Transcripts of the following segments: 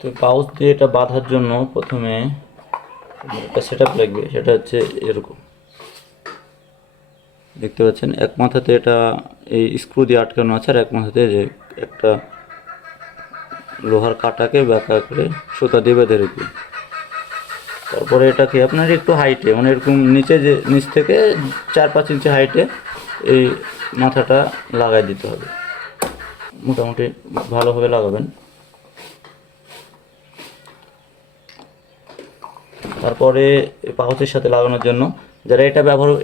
তো পাউচ দিয়ে এটা বাঁধার জন্য প্রথমে একটা সেট আপ লাগবে, সেটা হচ্ছে এরকম দেখতে পাচ্ছেন। এক মাথাতে এটা এই স্ক্রু দিয়ে আটকানো আছে, আর এক মাথাতে যে একটা লোহার কাটাকে ব্যাকা করে সুতা দিয়ে বেঁধে রেখে, তারপরে এটাকে আপনার একটু হাইটে মানে এরকম নিচ থেকে 4-5 ইঞ্চি হাইটে এই মাথাটা লাগাই দিতে হবে। মোটামুটি ভালোভাবে লাগাবেন। তারপরে পাউচের সাথে লাগানোর জন্য যারা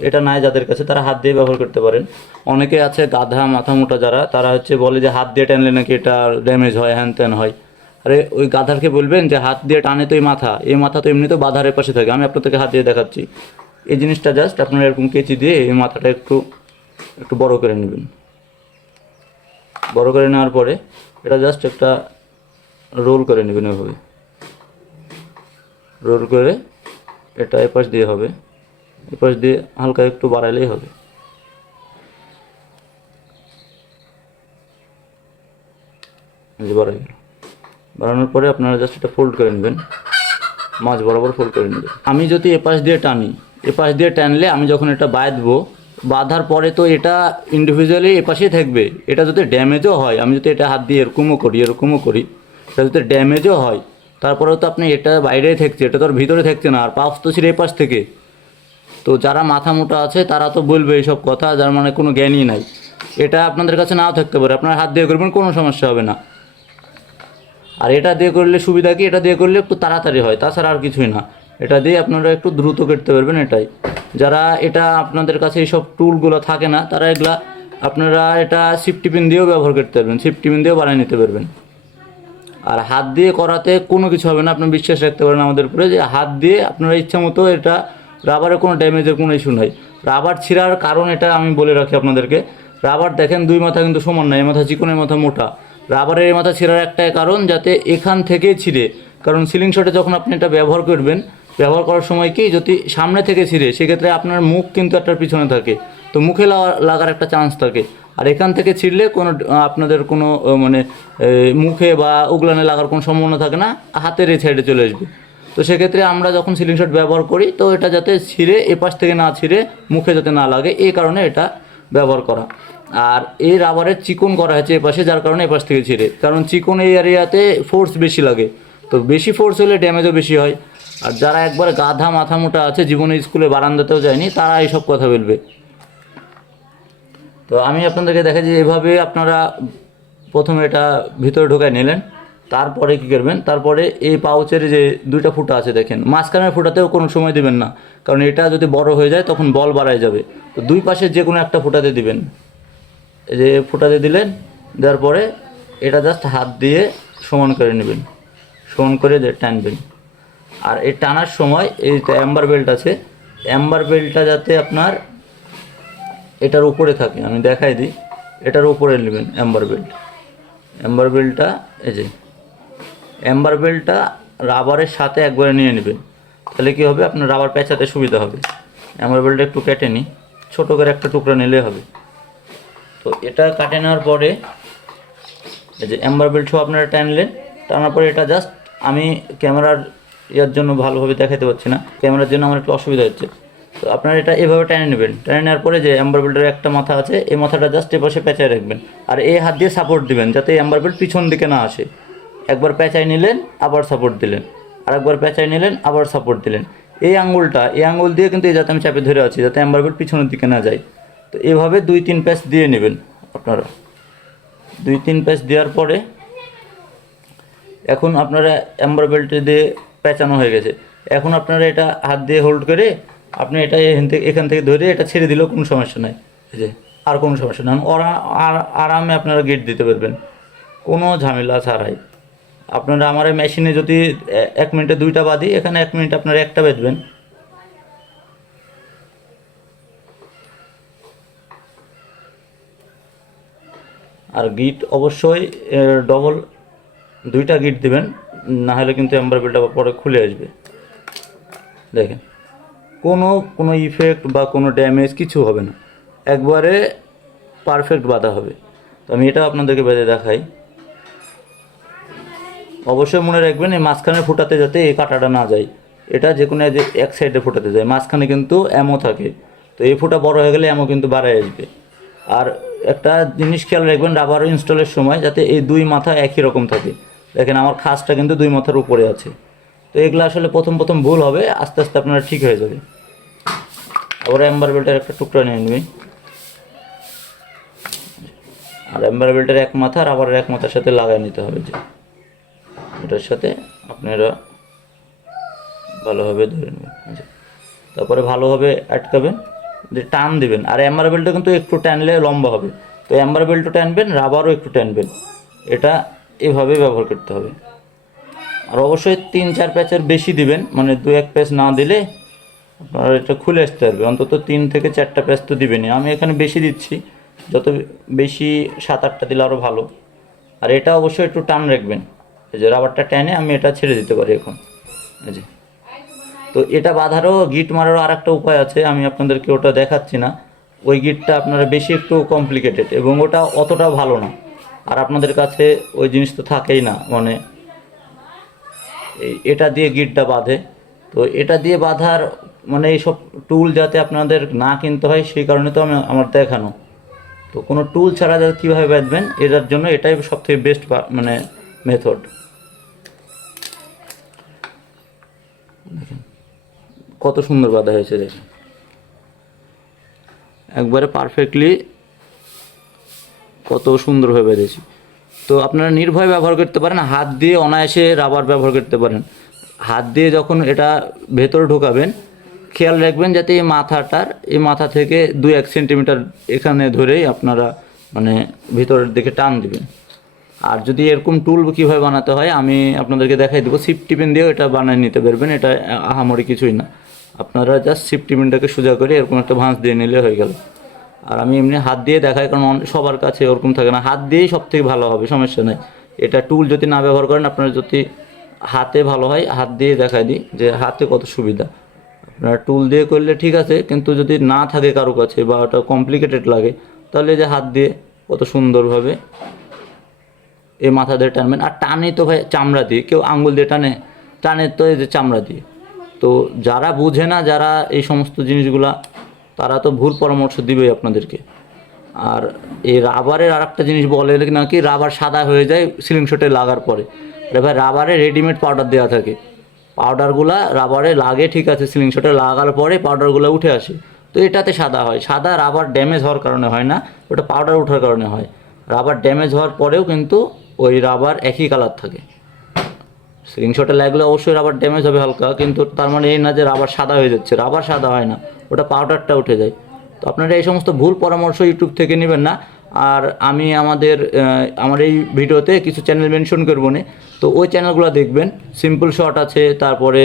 এটা নাই যাদের কাছে, তারা হাত দিয়ে ব্যবহার করতে পারেন। অনেকে আছে গাধা মাথা মোটা যারা, তারা বলে যে হাত দিয়ে টানলে নাকি এটা ড্যামেজ হয়, হ্যান ত্যান হয়। আরে ওই গাধারকে বলবেন যে হাত দিয়ে টানে তো এই মাথা তো এমনি তো বাঁধারের পাশে থাকে। আমি আপনাদেরকে হাত দিয়ে দেখাচ্ছি। এই জিনিসটা জাস্ট আপনারা এরকম কেচি দিয়ে এই মাথাটা একটু বড় করে নেবেন। বড় করে নেওয়ার পরে এটা জাস্ট একটা রোল করে নেবেন। এভাবে রোল করে এটা এপাশ দিয়ে হবে, এপাশ দিয়ে হালকা একটু বাড়াইলেই হবে। বাড়াই গেল। বাড়ানোর পরে আপনারা জাস্ট এটা ফোল্ড করে নেবেন, মাঝ বরাবর ফোল্ড করে নেবেন। আমি যদি এপাশ দিয়ে টানি, এপাশ দিয়ে টানলে আমি যখন এটা বাঁধার পরে তো এটা ইন্ডিভিজুয়ালি এপাশেই থাকবে। এটা যদি ড্যামেজও হয়, আমি যদি এটা হাত দিয়ে এরকমও করি, এটা যদি ড্যামেজও হয়, তারপরেও তো আপনি এটা বাইরেই থাকছে, এটা তো আর ভিতরে থাকছে না, আর পাউচ তো ছিল এপাশ থেকে। তো যারা মাথা মোটা আছে তারা তো বলবে এইসব কথা, যার মানে কোনো জ্ঞানই নাই। এটা আপনাদের কাছে নাও থাকতে পারে, আপনার হাত দিয়ে করবেন, কোনো সমস্যা হবে না। আর এটা দিয়ে করলে সুবিধা কি, এটা দিয়ে করলে একটু তাড়াতাড়ি হয়, তাছাড়া আর কিছুই না। এটা দিয়ে আপনারা একটু দ্রুত করতে পারবেন। এটাই যারা আপনাদের কাছে এইসব টুলগুলো থাকে না, তারা আপনারা এটা সিফটি পিন দিয়েও ব্যবহার করতে পারবেন, সিফটি পিন দিয়েও বানিয়ে নিতে পারবেন। আর হাত দিয়ে করাতে কোনো কিছু হবে না, আপনি বিশ্বাস রাখতে পারেন আমাদের উপরে যে হাত দিয়ে আপনারা ইচ্ছা মতো এটা রাবারের কোনো ড্যামেজের কোনো ইস্যু নাই। রাবার ছিঁড়ার কারণ এটা আমি বলে রাখি আপনাদেরকে। রাবার দেখেন দুই মাথা কিন্তু সমান না, এই মাথা চিকন, এই মাথা মোটা। রাবারের এই মাথা ছিঁড়ার একটাই কারণ যাতে এখান থেকে ছিঁড়ে, কারণ সিলিং শটে যখন আপনি এটা ব্যবহার করবেন, ব্যবহার করার সময় কি যদি সামনে থেকে ছিঁড়ে, সেক্ষেত্রে আপনার মুখ কিন্তু একটার পিছনে থাকে, তো মুখে লাগার একটা চান্স থাকে। আর এখান থেকে ছিঁড়লে আপনাদের কোনো মানে মুখে বা উগলানে লাগার কোনো সম্ভাবনা থাকে না, হাতের এই সাইডে চলে আসবে। তো সেক্ষেত্রে আমরা যখন সিলিং শট ব্যবহার করি, তো এটা যাতে ছিঁড়ে এপাশ থেকে না ছিঁড়ে মুখে যাতে না লাগে, এই কারণে এটা ব্যবহার করা। আর এই রাবারের চিকন করা হয়েছে এপাশে, যার কারণে এপাশ থেকে ছিঁড়ে, কারণ চিকন এই এরিয়াতে ফোর্স বেশি লাগে, তো বেশি ফোর্স হলে ড্যামেজও বেশি হয়। আর যারা একবার গাধা মাথা মোটা আছে, জীবনে স্কুলে বারান্দাতেও যায়নি, তারা এইসব কথা বলবে। তো আমি আপনাদেরকে দেখাই যে এভাবে আপনারা প্রথমে এটা ভিতরে ঢোকায় নিলেন। তারপরে কি করবেন, তারপরে এই পাউচের যে দুইটা ফুটা আছে দেখেন, মাঝখানের ফুটাতেও কোনো সময় দিবেন না, কারণ এটা যদি বড় হয়ে যায় তখন বল বাড়ায় যাবে। তো দুই পাশে যে কোনো একটা ফুটাতে দিবেন। এই যে ফুটাতে দিলেন, দেওয়ার পরে এটা জাস্ট হাত দিয়ে সমান করে নেবেন, সমান করে টানবেন। আর এই টানার সময় এই অ্যাম্বার বেল্ট আছে, অ্যাম্বার বেল্টটা যাতে আপনার এটার উপরে থাকে, আমি দেখাই দিই। এটার উপরে নেবেন অ্যাম্বার বেল্টটা, এই যে অ্যাম্বার বেল্টটা রাবারের সাথে একবারে নিয়ে নেবেন, তাহলে কি হবে, আপনার রাবার পেঁচাতে সুবিধা হবে। অ্যাম্বার বেল্টটা একটু কেটে নিই, ছোটো করে একটা টুকরা নিলে হবে। তো এটা কাটে নেওয়ার পরে এই যে অ্যাম্বার বেল্ট সহ আপনারা টানলেন। টানার পরে এটা জাস্ট আমি ক্যামেরার জন্য ভালোভাবে দেখাতে পারছি না, ক্যামেরার জন্য আমার একটু অসুবিধা হচ্ছে। তো আপনারা এটা এভাবে টেনে নেবেন। টেনে নেওয়ার পরে যে অ্যাম্বার বেল্টের একটা মাথা আছে, এই মাথাটা জাস্ট এপাশে পেঁচায় রাখবেন, আর এই হাত দিয়ে সাপোর্ট দিবেন যাতে অ্যাম্বার বেল্ট পিছন দিকে না আসে। একবার পেঁচাই নিলেন, আবার সাপোর্ট দিলেন, আর একবার পেঁচাই নিলেন, আবার সাপোর্ট দিলেন। এই আঙুল দিয়ে কিন্তু এই যাতে আমি চাপে ধরে আছি, যাতে অ্যাম্বার বেল্ট পিছনের দিকে না যায়। তো এভাবে 2-3 প্যাচ দিয়ে নেবেন আপনারা। 2-3 প্যাচ দেওয়ার পরে এখন আপনারা অ্যাম্বার বেল্টে দিয়ে পেঁচানো হয়ে গেছে। এখন আপনারা এটা হাত দিয়ে হোল্ড করে আপনি এটা এখান থেকে ধরে এটা ছেড়ে দিলেও কোনো সমস্যা নাই, এই যে আর কোনো সমস্যা নেই। আরামে আপনারা গেট দিতে পারবেন কোনো ঝামেলা ছাড়াই। আপনারা আমার এই মেশিনে যদি 1 মিনিটে 2টা বাঁধি, এখানে 1 মিনিট আপনারা একটা বেঁধবেন। আর গিট অবশ্যই ডবল 2টা গিট দেবেন, না হলে কিন্তু অ্যাম্বার বেল্টটা পরে খুলে আসবে। দেখেন কোনো ইফেক্ট বা কোনো ড্যামেজ কিছু হবে না, একবারে পারফেক্ট বাঁধা হবে। তো আমি এটা আপনাদেরকে বেঁধে দেখাই। অবশ্যই মনে রাখবেন এই মাঝখানে ফুটাতে যাতে এই কাঁটাটা না যায়, এটা যে কোনো যে এক সাইডে ফুটাতে যায়, মাঝখানে কিন্তু এমও থাকে। তো এই ফুটা বড় হয়ে গেলে এমও কিন্তু বাড়ায় আসবে। আর একটা জিনিস খেয়াল রাখবেন রাবার ইনস্টলের সময় যাতে এই দুই মাথা একই রকম থাকে। দেখেন আমার খাসটা কিন্তু দুই মাথার উপরে আছে। তো এগুলো আসলে প্রথম প্রথম ভুল হবে, আস্তে আস্তে আপনারা ঠিক হয়ে যাবে। আবার এম্বার বেল্টের একটা টুকরা নিয়ে নেবেন, আর এম্বার বেল্টের এক মাথা রাবারের এক মাথার সাথে লাগাই নিতে হবে, যে এটার সাথে আপনারা ভালোভাবে ধরে নেবেন। তারপরে ভালোভাবে আটকাবেন, যে টান দিবেন। আর এম্বার বেল্টটা কিন্তু একটু টানলে লম্বা হবে, তো এম্বার বেল্টও টানবেন, রাবারও একটু টানবেন। এটা এভাবে ব্যবহার করতে হবে। আর অবশ্যই 3-4 প্যাচের বেশি দিবেন, মানে 2-1 প্যাচ না দিলে আপনার এটা খুলে আসতে পারবে। অন্তত 3 থেকে 4টা প্যাচ তো দিবেনই। আমি এখানে বেশি দিচ্ছি, যত বেশি 7-8টা দিলে আরও ভালো। আর এটা অবশ্যই একটু টান রাখবেন, এই যে রাবারটা টেনে আমি এটা ছেড়ে দিতে পারি এখন, এই যে। তো এটা বাঁধারও গিট মারারও আর একটা উপায় আছে, আমি আপনাদেরকে ওটা দেখাচ্ছি না। ওই গিটটা আপনারা বেশি একটু কমপ্লিকেটেড এবং ওটা অতটাও ভালো না। আর আপনাদের কাছে ওই জিনিস তো থাকেই না, মানে এটা দিয়ে গিটটা বাঁধে। তো এটা দিয়ে বাঁধার মানে এইসব টুল যাতে আপনাদের না কিনতে হয় সেই কারণে তো আমার দেখানো। তো কোনো টুল ছাড়া যাতে কীভাবে বাঁধবেন এটার জন্য এটাই সবথেকে বেস্ট মানে মেথড। দেখেন কত সুন্দর বাঁধা হয়েছে, দেখেন একবারে পারফেক্টলি কত সুন্দরভাবে বেঁধেছি। তো আপনারা নির্ভয়ে ব্যবহার করতে পারেন, হাত দিয়ে অনায়াসে রাবার ব্যবহার করতে পারেন। হাত দিয়ে যখন এটা ভেতরে ঢোকাবেন খেয়াল রাখবেন যাতে এই মাথা থেকে 2-1 সেন্টিমিটার এখানে ধরেই আপনারা মানে ভিতরের দিকে টান দিবেন। আর যদি এরকম টুল কীভাবে বানাতে হয় আমি আপনাদেরকে দেখাই দেবো। সিফটি পিন দিয়েও এটা বানিয়ে নিতে পারবেন, এটা আহামরি কিছুই না। আপনারা জাস্ট সিফটি পিনটাকে সোজা করে এরকম একটা ভাঁজ দিয়ে নিলে হয়ে গেল। আর আমি এমনি হাত দিয়ে দেখাই, কারণ সবার কাছে ওরকম থাকে না। হাত দিয়েই সব থেকে ভালো হবে, সমস্যা নেই। এটা টুল যদি না ব্যবহার করেন, আপনার যদি হাতে ভালো হয়, হাত দিয়ে দেখাই দিই যে হাতে কত সুবিধা। আপনারা টুল দিয়ে করলে ঠিক আছে, কিন্তু যদি না থাকে কারো কাছে বা ওটা কমপ্লিকেটেড লাগে, তাহলে যে হাত দিয়ে কত সুন্দরভাবে এই মাথা দিয়ে টানবেন। আর টানে তো ভাই চামড়া দিয়ে, কেউ আঙ্গুল দিয়ে টানে তো এই যে চামড়া দিয়ে। তো যারা বুঝে না, যারা এই সমস্ত জিনিসগুলা, তারা তো ভুল পরামর্শ দিবেই আপনাদেরকে। আর এই রাবারের আর একটা জিনিস বলে নাকি রাবার সাদা হয়ে যায় সিলিং শটে লাগার পরে। ভাই রাবারে রেডিমেড পাউডার দেওয়া থাকে, পাউডারগুলা রাবারে লাগে ঠিক আছে, সিলিং শটে লাগার পরে পাউডারগুলো উঠে আসে, তো এটাতে সাদা হয়। সাদা রাবার ড্যামেজ হওয়ার কারণে হয় না, ওটা পাউডার ওঠার কারণে হয়। রাবার ড্যামেজ হওয়ার পরেও কিন্তু ওই রাবার একই কালার থাকে। সিলিং শটে লাগলে অবশ্যই রাবার ড্যামেজ হবে হালকা, কিন্তু তার মানে এই না যে রাবার সাদা হয়ে যাচ্ছে। রাবার সাদা হয় না, ওটা পাউডারটা উঠে যায়। তো আপনারা এই সমস্ত ভুল পরামর্শ ইউটিউব থেকে নেবেন না। আর আমি আমার এই ভিডিওতে কিছু চ্যানেল মেনশন করবো না, তো ওই চ্যানেলগুলো দেখবেন। সিম্পল শট আছে, তারপরে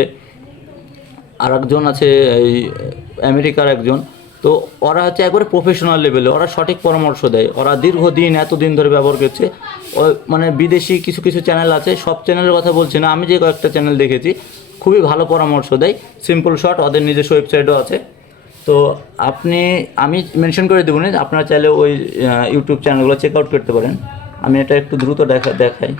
আর একজন আছে এই আমেরিকার একজন। তো ওরা হচ্ছে একবারে প্রফেশনাল লেভেলে, ওরা সঠিক পরামর্শ দেয়। ওরা দীর্ঘদিন এতদিন ধরে ব্যবহার করছে। মানে বিদেশি কিছু কিছু চ্যানেল আছে, সব চ্যানেলের কথা বলছি না, আমি যে কয়েকটা চ্যানেল দেখেছি খুবই ভালো পরামর্শ দেয়। সিম্পল শট ওদের নিজস্ব ওয়েবসাইটও আছে। তো আমি মেনশন করে দেবো না, আপনারা চাইলে ওই ইউটিউব চ্যানেলগুলো চেক আউট করতে পারেন। আমি এটা একটু দ্রুত দেখাই।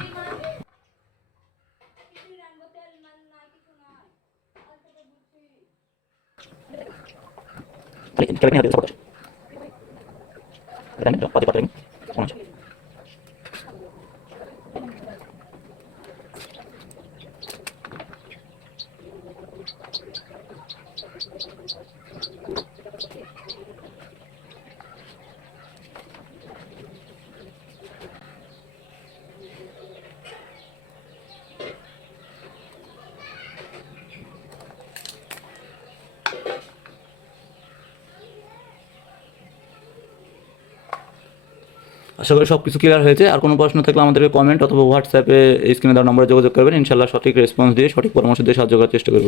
আশা করি সব কিছু ক্লিয়ার হয়েছে। আর কোনো প্রশ্ন থাকলে আমাদেরকে কমেন্ট অথবা হোয়াটসঅ্যাপে স্ক্রিনে দেওয়া নম্বরে যোগাযোগ করবেন। ইনশাল্লাহ সঠিক রেসপন্স দিয়ে, সঠিক পরামর্শ দিয়ে সাহায্য করার চেষ্টা করব।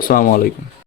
আসসালামু আলাইকুম।